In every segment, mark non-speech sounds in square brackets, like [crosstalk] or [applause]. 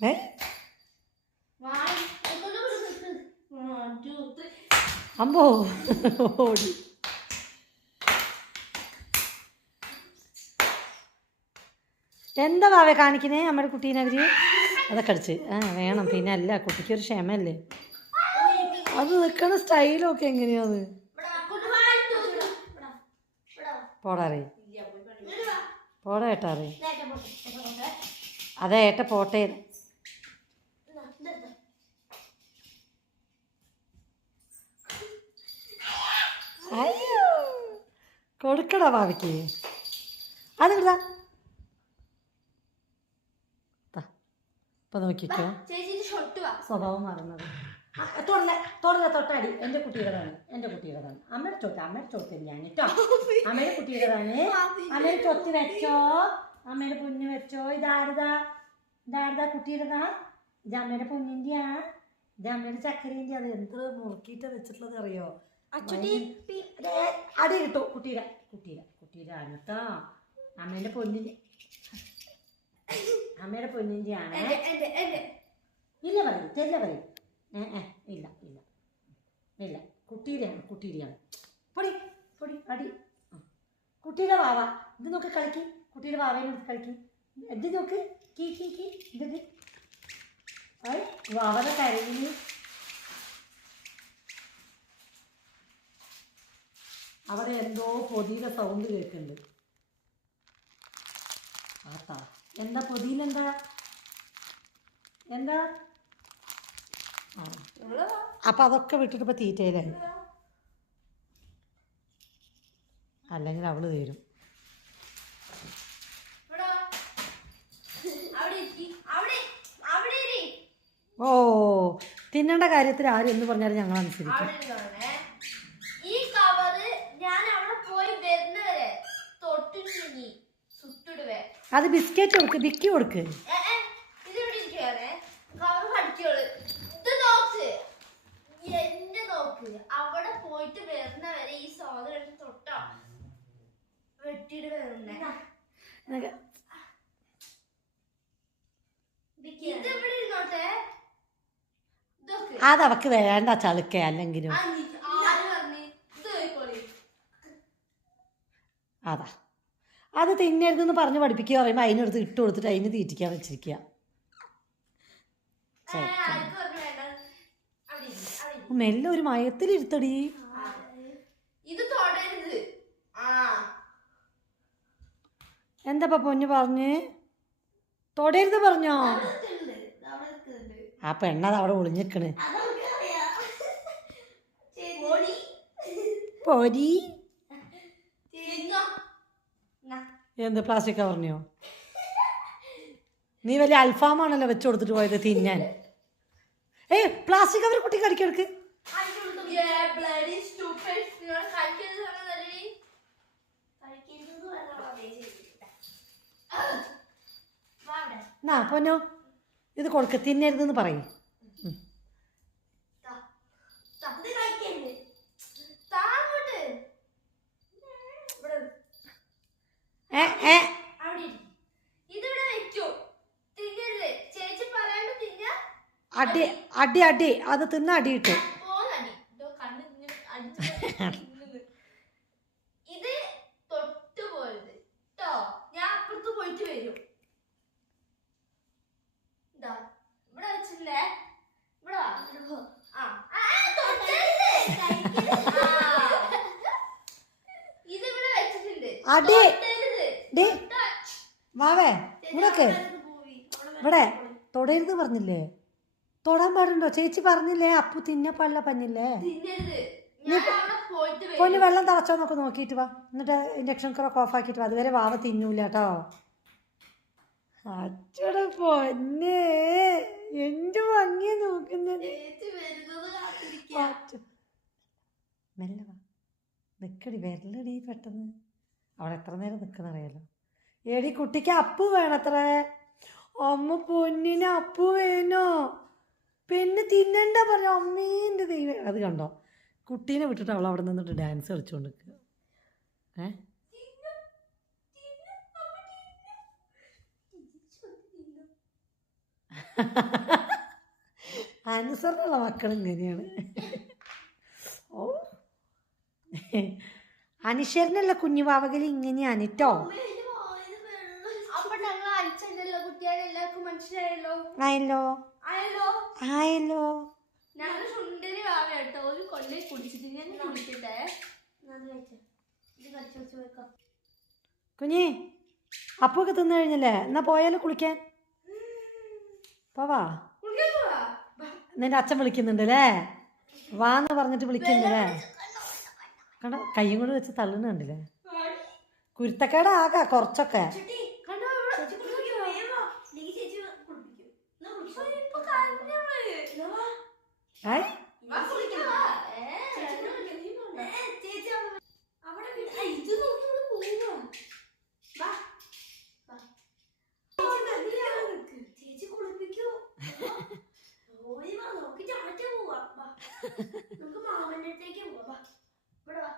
ഏ. അമ്പോ ഓടി. എന്താ വാവേ കാണിക്കുന്നേ? നമ്മുടെ കുട്ടീനെ അവർ? അതൊക്കെ അടിച്ച്. ആ വേണം. പിന്നെ അല്ല കുട്ടിക്ക് ഒരു ക്ഷമല്ലേ അത് നിൽക്കണ സ്റ്റൈലൊക്കെ എങ്ങനെയാത്. പോടാറേ. പോടാ ഏട്ടാറേ അതെ ഏട്ട പോട്ടെ. അയ്യോ. കൊടുക്കടാ ഭാവിക്ക്. അത് ഇതാ ഇപ്പൊ നോക്കിക്കോ. സ്വഭാവം മാറുന്നത്. തുറന്ന തൊടല തൊട്ടാടി. എന്റെ കുട്ടിയുടേതാണ് എന്റെ കുട്ടിയുടേതാണ്. അമ്മയുടെ ചോത്ത് അമ്മയുടെ ചോത്ത് ഞാൻ കേട്ടോ [laughs] അമ്മയുടെ കുട്ടിയുടേതാണ്. അമ്മയുടെ ചോത്ത് വെച്ചോ അമ്മയുടെ പുഞ്ഞ് വെച്ചോ. ഇതാരതാ? ഇതാരതാ കുട്ടിയുടെതാ? ഇത് അമ്മയുടെ പുഞ്ഞിന്റെയാ ഇത് അമ്മയുടെ ചക്കരേന്റെ അത് എന്ത് മുറുക്കിയിട്ട് വെച്ചിട്ടുള്ളത് അറിയോ? അച്ചുട്ടി. അടി കിട്ടോ കുട്ടിയുടെ കുട്ടിയുടെ കുട്ടിയുടെ ആണ് കേട്ടോ അമ്മേന്റെ പൊന്നിന്റെ അമ്മയുടെ പൊന്നിന്റെ ആണ് ഇല്ല പറയും തെല്ല പറയും. ഏ ഏ ഇല്ല ഇല്ല. ഇല്ല. കുട്ടിയുടെയാണ് കുട്ടിയുടെയാണ്. പൊടി പൊടി അടി. കുട്ടിയുടെ വാവ. ഇത് നോക്കി കളിക്ക്. കുട്ടിയുടെ വാവേനെ എടുത്ത് കളിക്കും. എന്ത് നോക്ക്. കീ കീ കീ. ഇത് ഐ വാവനെ കരയിൽ അവിടെ എന്തോ പൊതിയുടെ സൗണ്ട് കേൾക്കുന്നുണ്ട് ആത്താ. എന്താ പൊതിയിലെന്താ എന്താ. അപ്പം അതൊക്കെ വിട്ടിട്ട് ഇപ്പം തീറ്റയിലായി. അല്ലെങ്കിൽ അവൾ തരും ഇവിടെ വാ. അവിടെ ഇരിക്ക്. അവിടെ അവിടെ ഇരി. ഓ തിന്നേണ്ട കാര്യത്തിൽ ആരും എന്ന് പറഞ്ഞാലും ഞങ്ങൾ അനുസരിക്കും. ഈ കവറ് ഞാൻ അവിടെ പോയി വരുന്നവരെ തൊട്ടിട്ടുണ്ടെങ്കി സുട്ടിടുവേ അത് ബിസ്ക്കറ്റ് കൊടുക്ക് ബിക്കി കൊടുക്ക്. അവിടെ പോയിട്ട് വരുന്നവരെ ഈ തൊട്ടോ. വെട്ടിയിട്ട് വരുന്നേ ഇത്. ഇവിടെ ഇരുന്നോട്ടെ ഇതൊക്കെ. അത് അവക്ക് വേണ്ട ചളുക്ക അല്ലെങ്കിലും. അതാ. അത് തിന്നരുതെന്ന് പറഞ്ഞ് പഠിപ്പിക്കുക പറയുമ്പോൾ അതിനെടുത്ത് ഇട്ട് കൊടുത്തിട്ട് അതിന് തീറ്റിക്കാൻ വെച്ചിരിക്കുക. മെല്ല ഒരു മയത്തിലിരുത്തടി. എന്താ പൊന്നു പറഞ്ഞ്? തൊടരുത് പറഞ്ഞോ അവിടെ നിൽക്കുന്നുണ്ട്. അവിടെ നിൽക്കുന്നുണ്ട്. ആ പെണ്ണത് അവിടെ ഒളിഞ്ഞിക്കണ്. പൊരി. എന്ത് പ്ലാസ്റ്റിക് കവറിനെയോ നീ വലിയ അൽഫാമാണല്ലോ വെച്ച് കൊടുത്തിട്ട് പോയത് തിന്നാൻ ഏ പ്ലാസ്റ്റിക് കവർ കുട്ടി കടിക്കെടുക്ക്. എന്നാ പൊന്നോ ഇത് കൊടുക്ക തിന്നരുതെന്ന് പറയും. ഏ ഏ. അടി അടി അടി. അത് തിന്ന അടിയിട്ട് പോന്നടി ഇതോ കണ്ണ് ഇങ്ങനെ അടിച്ച് തിന്നുന്നു. ഇത് തൊട്ട് പോരുത് ട്ടോ ഞാൻ അപ്പുറത്ത് പോയിട്ട് വരും ഇതാ ഇവിടെ വെച്ചില്ലേ ഇവിടെ വാ. ആ ആ, തൊട്ടരുത്. ആ. ഇത് ഇവിടെ വെച്ചിട്ടുണ്ട് അടി. തൊട്ടരുത്. ഡി തൊട്ടാ- വാവേ ചേച്ചി, ഇവിടൊക്കെ അവിടെ വരെ പോയി. അവിടെ വരെ ഇവിടെ പോയി. തൊടരുത് പറഞ്ഞില്ലേ തൊടാൻ പാടുണ്ടോ? ചേച്ചി പറഞ്ഞില്ലേ അപ്പു തിന്ന പള്ള പഞ്ഞില്ലേ? പൊന്നു വെള്ളം തിളച്ചോ നോക്ക് നോക്കിയിട്ട് വാ. എന്നിട്ട് ഇൻഡക്ഷൻ കുക്കറൊക്കെ ഓഫ് ആക്കിയിട്ട് വാ. അതുവരെ വാവ തിന്നൂല കേട്ടോ. അച്ചട പൊന്നെ. എന്ത് ഭംഗിയെ നോക്കുന്നത്. മെല്ലെ വാ. നിക്കടി വരലടി പെട്ടെന്ന്. അവിടെ എത്ര നേരം നിൽക്കുന്നറിയാലോ എടി കുട്ടിക്ക് അപ്പു വേണത്രേ. അമ്മ പൊന്നിന് അപ്പു വേണോ? പെണ്ണ് തിന്നണ്ട പറഞ്ഞ അമ്മേന്റെ ദൈവം. അത് കണ്ടോ? കുട്ടീനെ വിട്ടിട്ട് അവൾ അവിടെ നിന്നിട്ട് ഡാൻസ് കളിച്ചുകൊണ്ട് നിൽക്കുക ഏ? അനുസരണമുള്ള മക്കൾ ഇങ്ങനെയാണ്. ഓ. അനിശ്വരനല്ല കുഞ്ഞു വാവകൽ ഇങ്ങനെയാണ് കേട്ടോ അപ്പൊ ആയല്ലോ. ഞങ്ങൾ സുന്ദരി ആവേ കേട്ടോ. ഒരു കൊല്ലം കുടിച്ചിട്ട് ഞാൻ കുടിക്കട്ടെ. കുഞ്ഞി അപ്പൊക്കെ തിന്നു കഴിഞ്ഞല്ലേ? എന്നാ പോയാലോ കുളിക്കാൻ? പോവാ. നിന്റെ അച്ഛൻ വിളിക്കുന്നുണ്ട് അല്ലേ വാന്ന് പറഞ്ഞിട്ട് വിളിക്കുന്നുണ്ടല്ലേ കണ്ടോ? കയ്യും കൊണ്ട് വെച്ച് തള്ളുന്നുണ്ടല്ലേ? കുരുത്തക്കേടാകാ കുറച്ചൊക്കെ കണ്ടോ ഇവിടെ കുളിക്കുവാ. ഇപ്പൊ കരഞ്ഞോൾ. ഏയ് വാ കുളിക്കുവാ. ഏ, ഏ, ഇത് നോക്കി ഇവിടെ പോവാ. വാ. വാ. ചേച്ചി കുളിപ്പിക്കൂ ഓടി വാ നോക്കി ചാറ്റ പോവാ വാ. നമുക്ക് മാമന്റെ അടുത്തേക്ക് പോവാ വാ. ഇവിടെ വാ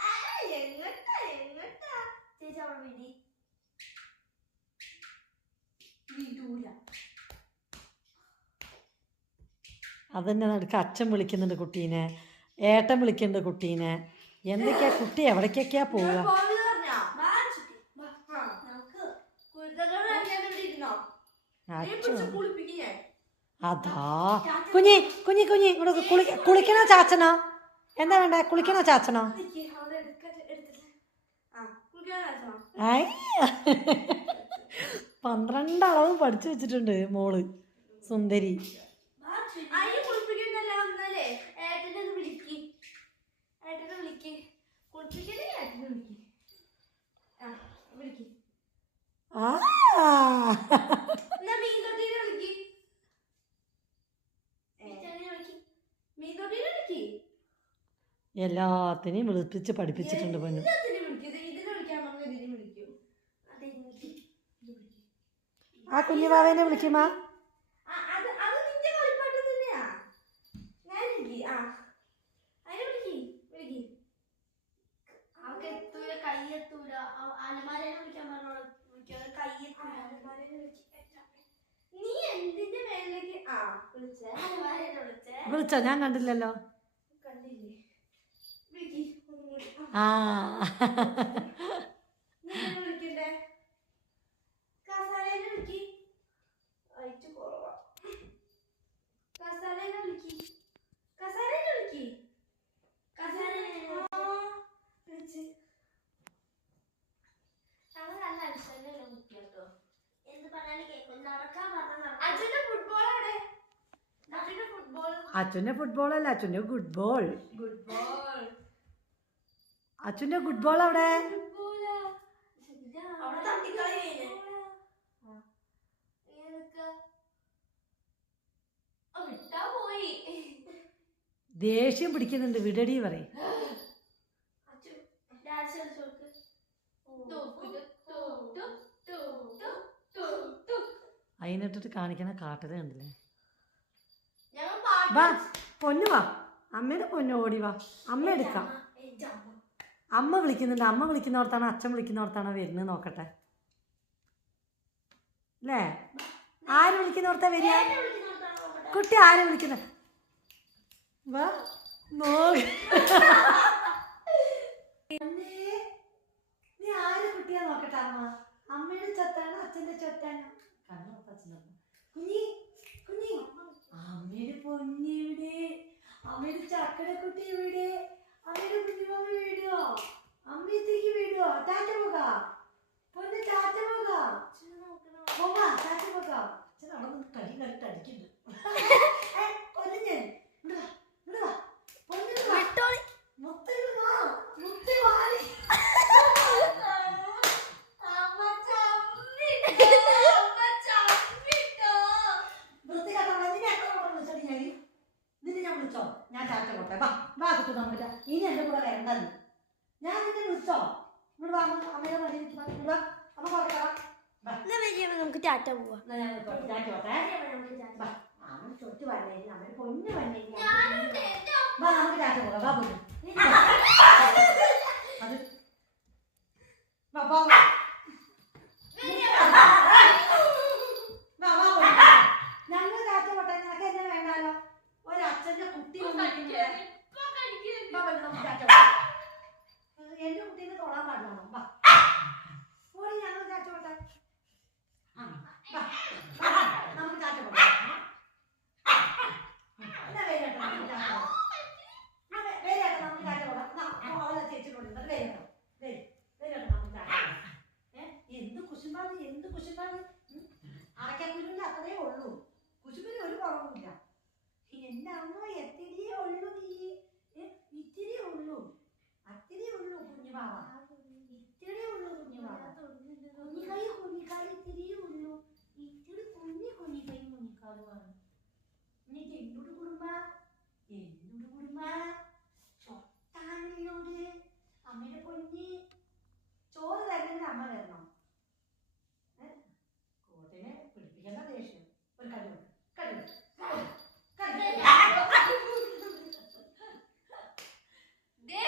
ആ, എങ്ങട്ടാ എങ്ങട്ടാ ചേച്ചി അവിടെ വിടി വിടൂല അതന്നെ നടുക്ക്. അച്ഛൻ വിളിക്കുന്നുണ്ട് കുട്ടീനെ. ഏട്ടൻ വിളിക്കുന്നുണ്ട് കുട്ടീനെ. എന്തൊക്കെയാ കുട്ടി? എവിടേക്കൊക്കെയാ പോവുക? അതാ. കുഞ്ഞി കുഞ്ഞി കുഞ്ഞി കുളി കുളിക്കണോ ചാച്ചനോ? എന്താ വേണ്ട? കുളിക്കണോ ചാച്ചനോ? പന്ത്രണ്ട് അളവ് പഠിച്ചു വെച്ചിട്ടുണ്ട് മോൾ. സുന്ദരി. ആ എല്ലാത്തിനെയും വിളിപ്പിച്ച് പഠിപ്പിച്ചിട്ടുണ്ട് പൊന്നു ആ കുഞ്ഞു ബാവേനെ വിളിക്കുമാ ആ, അത് അത് നിന്റെ കളിപ്പാട്ടം തന്നെയാ. ഞാൻ വിളിക്ക്. ആ. അതിനെ വിളിക്ക്. വിളിക്ക്. അവൾക്ക് എത്തൂല, കൈ എത്തൂല. അവ- അലമാരേനെ വിളിക്കാൻ പറഞ്ഞോൾ. വിളിക്കാൻ കൈ എത്തൂല. നീ എന്തിന്റെ മേലേക്ക് ആ വിളിച്ചേ. ഞാൻ കണ്ടില്ലല്ലോ. ആ നീ എന്നെ വിളിക്കണ്ടേ കസാലേനെ വിളിക്ക് റൈറ്റ് കുറവാ കസാലേനെ വിളിക്ക് കസാലേനെ വിളിക്ക് കസാലേനെ ആ, വിളിച്ച് ഞങ്ങൾ നല്ല അനുസരണയുള്ള കുട്ടിയാട്ടോ എന്ത് പറഞ്ഞാലും കേൾക്കും നടക്കാൻ പറഞ്ഞ അച്ഛന്റെ ഫുട്ബോൾ എവിടെ അച്ഛന്റെ ഫുട്ബോൾ ഫുട്ബോൾ അല്ല? അച്ഛന്റെ ഗുഡ് ബോൾ ഗുഡ് ബോൾ അച്ഛന്റെ ഗുഡ് ബോൾ അവിടെ? ദേഷ്യം പിടിക്കുന്നുണ്ട്. വിടടി പറയും. അതിനിട്ടിട്ട് കാണിക്കുന്ന കാട്ടത് കണ്ടില്ലേ? വാ. പൊന്നു വാ. അമ്മയുടെ പൊന്നു ഓടി വാ. അമ്മ എടുക്കാം. അമ്മ. വിളിക്കുന്നുണ്ട്. അമ്മ വിളിക്കുന്നോർത്താണോ അച്ഛൻ വിളിക്കുന്നോർത്താണോ വരുന്നത് നോക്കട്ടെ. അല്ലേ? ആര് വിളിക്കുന്നോർത്താ വരിക. കുട്ടി ആര് വിളിക്കുന്നത് വാ നീ ആര് കുട്ടിയാ നോക്കട്ടെ അമ്മ? അമ്മയുടെ ചത്താണോ അച്ഛന്റെ ചത്താണോ. കുഞ്ഞി കുഞ്ഞി. അമ്മയുടെ പൊന്നി ഇവിടെ അമ്മയുടെ ചക്കട കുട്ടി ഇവിടെ അമ്മയുടെ കുഞ്ഞുമാമ വീടോ അമ്മയത്തേക്ക് വീടോ. താറ്റ പോക. പൊന്ന് താറ്റ പോക. അച്ഛനെ താറ്റ പോക. അച്ഛൻ അവിടെ നിന്ന് കൈ കറിട്ട് അടിക്കുന്നു. [laughs] ഞാൻ. ഇങ്ങട് വാ, ഇവിടെ വാ. Các 天 എന്ത് കുശുമ്പാണ്? അടയ്ക്കക്കുരുവിന്റെ അത്രേ ഉള്ളൂ. കുശുമ്പിന് ഒരു കുറവുമില്ല. എന്റെ അമ്മ എത്തിരിയേ ഉള്ളു നീ? ഇത്തിരിയേ ഉള്ളു. അത്തിരിയേ ഉള്ളൂ കുഞ്ഞുമാവ ഇത്തിരിയേ ഉള്ളൂ കുഞ്ഞുമാവ കുഞ്ഞിക്കൈ കുഞ്ഞിക്കാൽ ഇത്തിരിയേ ഉള്ളൂ. ഇത്തിരി കുഞ്ഞി കുഞ്ഞിക്കൈ കുഞ്ഞിക്കാലുമാണ് എനിക്ക് എന്നോട് കുടുംബ? എന്നോട് കുടുംബ? ചൊട്ടാണെന്നോട് അമ്മയുടെ പൊന്നി. ചോറ് തരുന്നത് അമ്മ തരണം? ഒരു കടി കൊടുക്ക്. കടി കൊടുക്ക്. കടി. ദേ,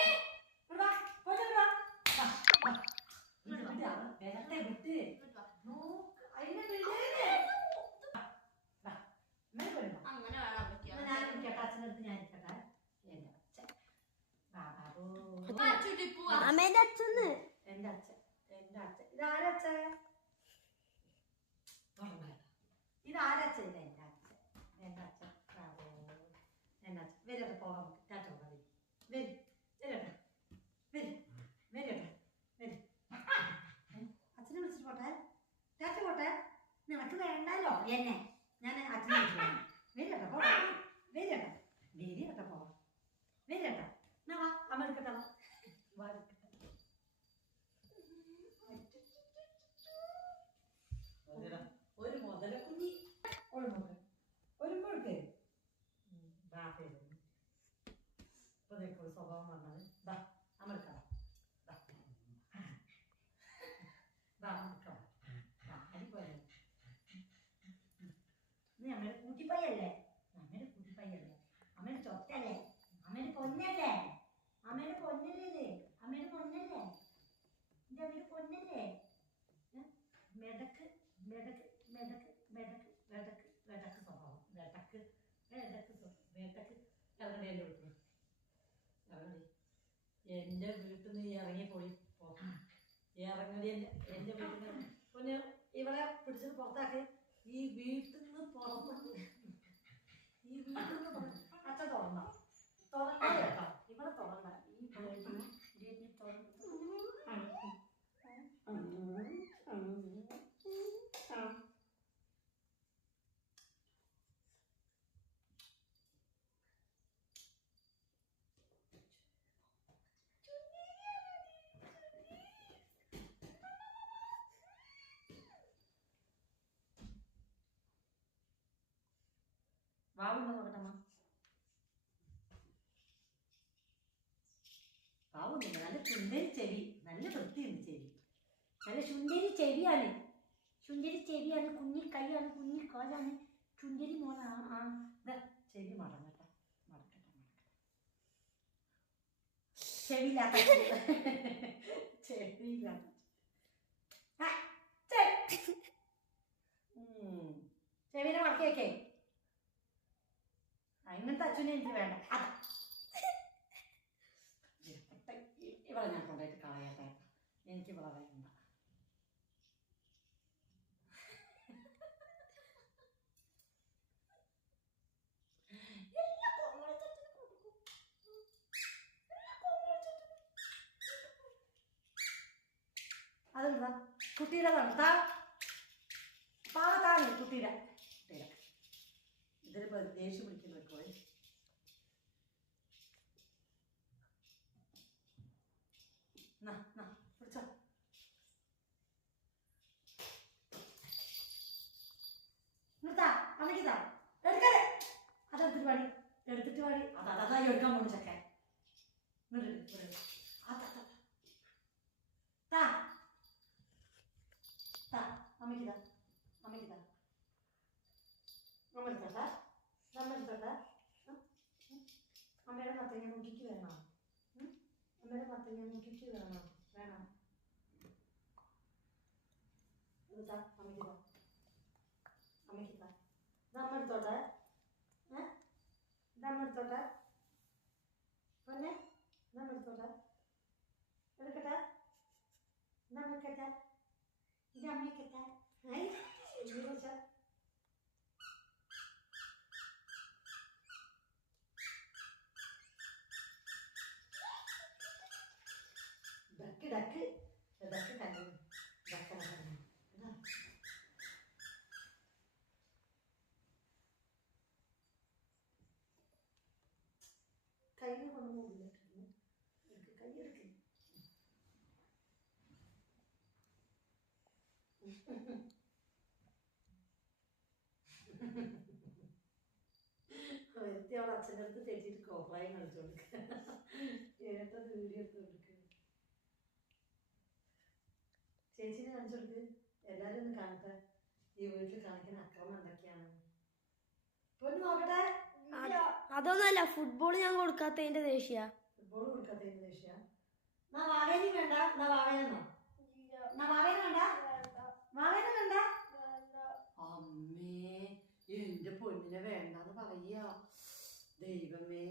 ഇവിടെ വാ, പോയിട്ട് ഇവിടെ വാ. വാ, വാ. വിട്ട് വിട്ട് അവൻ വരട്ടെ, വിട്ട്. ഇങ്ങോട്ട് വാ. നോക്ക്, അതിനെ വിടരുത്. വാ, ഇങ്ങനെ കൊണ്ടുവാ. അങ്ങനെ വേണം പറ്റിയ എന്നാ ഞാൻ ഇരിക്കട്ടെ, അച്ഛനടുത്ത് ഞാൻ ഇരിക്കട്ടെ. എന്റെ അച്ഛൻ. വാ, ബാബു. അമ്മേന്റെ അച്ഛന്ന് എന്റെ അച്ഛൻ എന്റെ അച്ഛൻ ഇതാരച്ഛൻ ഇതാരച്ഛൻ ഇത് എന്റെ അച്ഛൻ എന്റെ അച്ഛൻ ബാബു. എന്റെ അച്ഛൻ വരട്ടെ പോകാം നമുക്ക് ടാറ്റ പോകാം വരും വരട്ടെ വരും വരട്ടെ വരും അച്ഛനെ വിളിച്ചിട്ട് പോട്ടെ ടാറ്റ പോട്ടെ നിനക്ക് വേണ്ടല്ലോ എന്നെ ഞാൻ അച്ഛനെ വിളിച്ചു വരട്ടെ പോട്ടെ വരട്ടെ വരട്ടെ പോവാം വരട്ടെ എന്നാ വാ അമ്മ എടുക്കട്ടെ വാ. വാ എടുക്കട്ടെ ഒരു മുതല കുഞ്ഞി ഒരു മുതൽ ഒരു മുഴുക്ക് ഇപ്പൊ ഒരു സ്വഭാവം വന്നത് ദാ അമർക്കട നീ അമ്മയുടെ കൂട്ടിപ്പയ്യല്ലേ അമ്മയുടെ കൂട്ടിപ്പയ്യല്ലേ അമ്മയുടെ ചൊത്തല്ലേ അമ്മയുടെ പൊന്നല്ലേ അമ്മയുടെ പൊന്നല്ലേ ഇത് അമ്മയുടെ പൊന്നല്ലേ എന്റെ അമ്മയുടെ പൊന്നല്ലേ ഏ? മെടക്ക് മെടക്ക് മെടക്ക് മെടക്ക് വെടക്ക് വെടക്ക് സ്വഭാവം വെടക്ക് വെടക്ക് സ്വ- വെടക്ക് ഇറങ്ങടി എന്റെ വീട്ടിൽ ഇറങ്ങടി എന്റെ വീട്ടിൽ നിന്ന് ഇറങ്ങിപ്പോയി പോ ഇറങ്ങടി എന്റെ എന്റെ വീട്ടിൽ നിന്ന് പിന്നെ പിടിച്ചത് പുറത്താക്കി. ഈ വീട്ടിൽ നിന്ന് പുറത്ത് ഈ വീട്ടിൽ നിന്ന് അച്ഛൻ തുറന്ന? തുറന്ന കേട്ടോ. ഇവിടെ തുറന്ന. ഈ വീട്ടിൽ വീട്ടിൽ തുറന്ന വാവുണ്ടോ നോക്കട്ടമ്മ വാവുന്നില്ല നല്ല ചുണ്ടരി ചെവി. നല്ല വൃത്തിയുണ്ട് ചെവി. നല്ല ചുണ്ടരി ചെവിയാണ്. ചുണ്ടരി ചെവിയാണ്. കുഞ്ഞി കൈയാണ്. കുഞ്ഞി കാലാണ്. ചുണ്ടരി മോന ആ ഇതാ ചെവി മടങ്ങട്ടെ. മടക്കട്ടെ മടക്കട്ടെ. ചെവിയില്ലാത്ത [laughs] ചെവിയില്ലാത്ത ചെവിനെ മടക്കി ഇങ്ങനത്തെ അച്ഛനെ എനിക്ക് വേണ്ട. ഇവളെ ഞാൻ കൊണ്ടുപോയിട്ട് കളയട്ടെ എനിക്ക് ഇവളെ വേണ്ട. അതെന്താ കുട്ടിയുടെ തണുത്താ പാകത്താണ് കുട്ടിയുടെ കുട്ടിയുടെ ഇതിലിപ്പോ ദേഷ്യം പിടിക്കുന്ന പോയി നാ നാ പിടിച്ചോ നിർത്താ അമ്മയ്ക്കിതാ എടുക്കല്ലേ അതെടുത്തിട്ട് പാടി എടുത്തിട്ട് പാടി അതാ അതാ എടുക്കാൻ പോണു ചക്കൻ ഇങ്ങോട്ട് ഇട്, ഇങ്ങോട്ട് ഇട്. അതാ, അതാ, അതാ. താ താ അമ്മയ്ക്കിതാ അമ്മയ്ക്കിതാ അമ്മ എടുത്തോട്ടെ അമ്മ എടുത്തോട്ടെ ഉം, ഉം. അമ്മയുടെ മത്തങ്ങ നോക്കിക്ക് വേണോ ഉം? അമ്മയുടെ മത്തങ്ങ നോക്കിക്ക് വേണോ വേണം ഇതാ അമ്മയ്ക്കിതാ അമ്മയ്ക്കിതാ ഇത്. അമ്മ എടുത്തോട്ടെ. ഏ? ഇത് അമ്മ എടുത്തോട്ടെ. പൊന്നെ ഇത് അമ്മ എടുത്തോട്ടെ. എടുക്കട്ടെ? ഇത് അമ്മയ്ക്കട്ടെ ഇത് ഐ എന്ത് വെച്ചാ ഡക്ക് ഡക്ക് ഡക്ക് കണ്ടു ഡക്ക് കണ്ടു കയ്യിൽ കൊണ്ടുപോകില്ല എടുക്ക് കൈ എടുക്ക് വരുത്തി അവളെ അച്ഛന്റെ അടുത്ത് തെറ്റിയിട്ട് കോപ്രായം കളിച്ചു കൊടുക്കുക ഏട്ടത് വീഡിയോ ചേച്ചിനെ കാണിച്ചു എല്ലാരും ഒന്ന് ഈ വീട്ടിൽ കാണിക്കുന്ന അക്രമം എന്തൊക്കെയാണ്? പൊന്നു നോക്കട്ടെ. അതൊന്നല്ല ഫുട്ബോൾ ഞാൻ കൊടുക്കാത്തതിന്റെ ദേഷ്യ. ഫുട്ബോൾ കൊടുക്കാത്തതിന് ദേഷ്യ. വാവേനും വേണ്ട വാവേനെന്നോ എന്നാ? വേണ്ട? വാവേനെ വേണ്ട? അമ്മേ എന്റെ പൊന്നിനെ വേണ്ടെന്ന് പറയാ. ദൈവമേ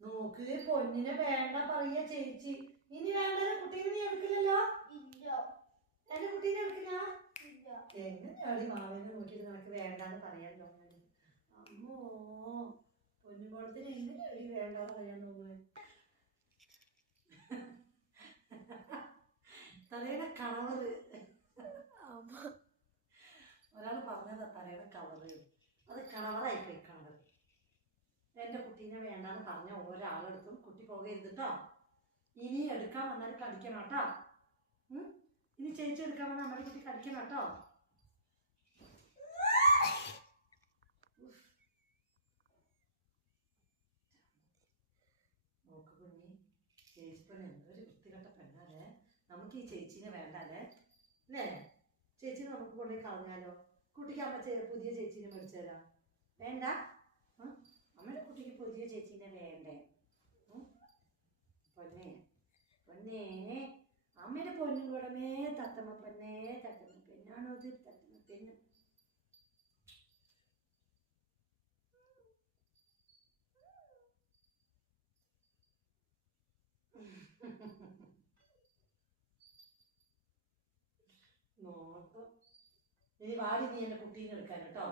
നോക്ക് പൊന്നിനെ വേണ്ട പറയാ ചേച്ചി. ഇനി വേണ്ട കുട്ടീനെ നീ എടുക്കില്ലല്ലോ? ഇല്ല. എന്റെ കുട്ടീനെ എടുക്കില്ല? ഇല്ല. എങ്ങനെയാണ് മാവേനെ നോക്കിയിട്ട് നിനക്ക് വേണ്ടാന്ന് തോന്നുന്നത് അമ്മോ പൊന്നുമ്പോളത്തിന് എങ്ങനെയാണ് വേണ്ടാന്ന് പറയാൻ നോക്കുന്നത് തലയുടെ കളറ്. ഒരാൾ പറഞ്ഞതാ തലയുടെ കളറ്. അത് കളറായിപ്പോയി കളറ്. എന്റെ കുട്ടീനെ വേണ്ടാന്ന് പറഞ്ഞ ഒരാളെടുത്തും കുട്ടി പോകരുത് കേട്ടോ ഇനി എടുക്കാൻ വന്നാൽ കടിക്കണം കേട്ടോ ഉം? ഇനി ചേച്ചി എടുക്കാൻ വന്നാൽ നമ്മുടെ കുട്ടി കടിക്കണം കേട്ടോ നോക്ക് കുഞ്ഞി പെണ്ണ് എന്തൊരു വൃത്തികെട്ട പെണ്ണല്ലേ നമുക്ക് ഈ ചേച്ചീനെ വേണ്ടല്ലേ അല്ലേ ചേച്ചിനെ നമുക്ക് കൊണ്ടുപോയി കളഞ്ഞാലോ? കുട്ടിക്ക് അമ്മ പുതിയ ചേച്ചീനെ മേടിച്ചു തരാം. വേണ്ട? അമ്മയുടെ കുട്ടിക്ക് പുതിയ ചേച്ചീനെ വേണ്ടേ? പൊന്നേ പൊന്നേ. അമ്മയുടെ പൊന്നും കൂടമേ തത്തമ്മ പൊന്നേ തത്തമ്മ. പെണ്ണാണോ ഇത് തത്തമ്മ പെണ്ണ് നോക്കാം ഇനി വാടി നീ എന്റെ കുട്ടീനെ എടുക്കാൻ കേട്ടോ.